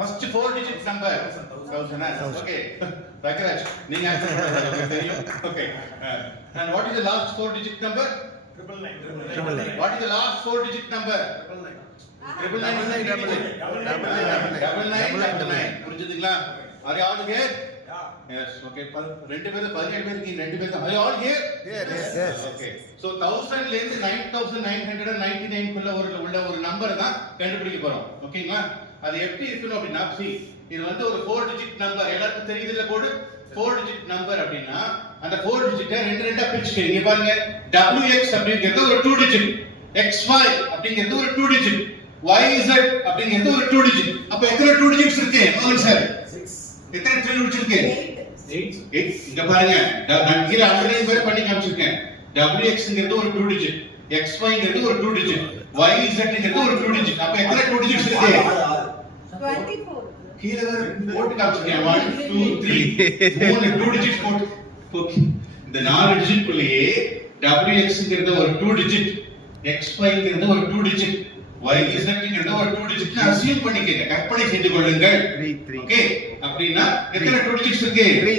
first 4 digit number 1000. Okay. Rakaraj, நீங்க answer பண்ணுங்க தெரியும். Okay. And what is the last 4 digit number? 999. What is the last 4 digit number? 999. புரிஞ்சுதுங்களா? Are you all here? Yes. Okay. ரெண்டு பேரும் 17 பேர் இருக்கீங்க. ரெண்டு பேரும் are you all here? Yes. Okay. So 1000 ல இருந்து 9999 குள்ள உள்ள ஒரு நம்பர் தான் கண்டுபிடிக்க போறோம். ஓகேங்களா? அது எப்படி இருக்கணும் அப்படினா see இது வந்து ஒரு 4 digit நம்பர் எல்லாருக்கும் தெரியுதுல போடு 4 digit நம்பர் அப்படினா அந்த 4 digit ரெண்டு ரெண்டா பிரிச்சுக்கங்க. இங்க பாருங்க WX அப்படிங்கிறது ஒரு 2 digit, XY அப்படிங்கிறது ஒரு 2 digit, YZ அப்படிங்கிறது ஒரு 2 digit. அப்ப எத்தனை 2 digits இருக்கு? மோகன் சார் 6. எத்தனை 2 digits இருக்கு? 8. இங்க பாருங்க நான் கீழ ஆல்ரெடி பேர் பண்ணி காமிச்சிருக்கேன். WXங்கிறது ஒரு 2 digit, XYங்கிறது ஒரு 2 digit, YZங்கிறது ஒரு 2 digit. அப்ப எத்தனை 2 digits இருக்கு? 24. கீழ வர போட்டு காமிச்சிருக்கேன் 1 2 3 மூணு 2 digit போட்டு. ஓகே இந்த 4 digit குள்ளேயே WXங்கிறது ஒரு 2 digit, XYங்கிறது ஒரு 2 digit, YZங்கிறது ஒரு 2 digit அஸ்யூம் பண்ணிக்கங்க, கற்பனை செய்து கொள்ளுங்கள். ஓகே அப்படினா எத்தனை 2 digits இருக்கு? 3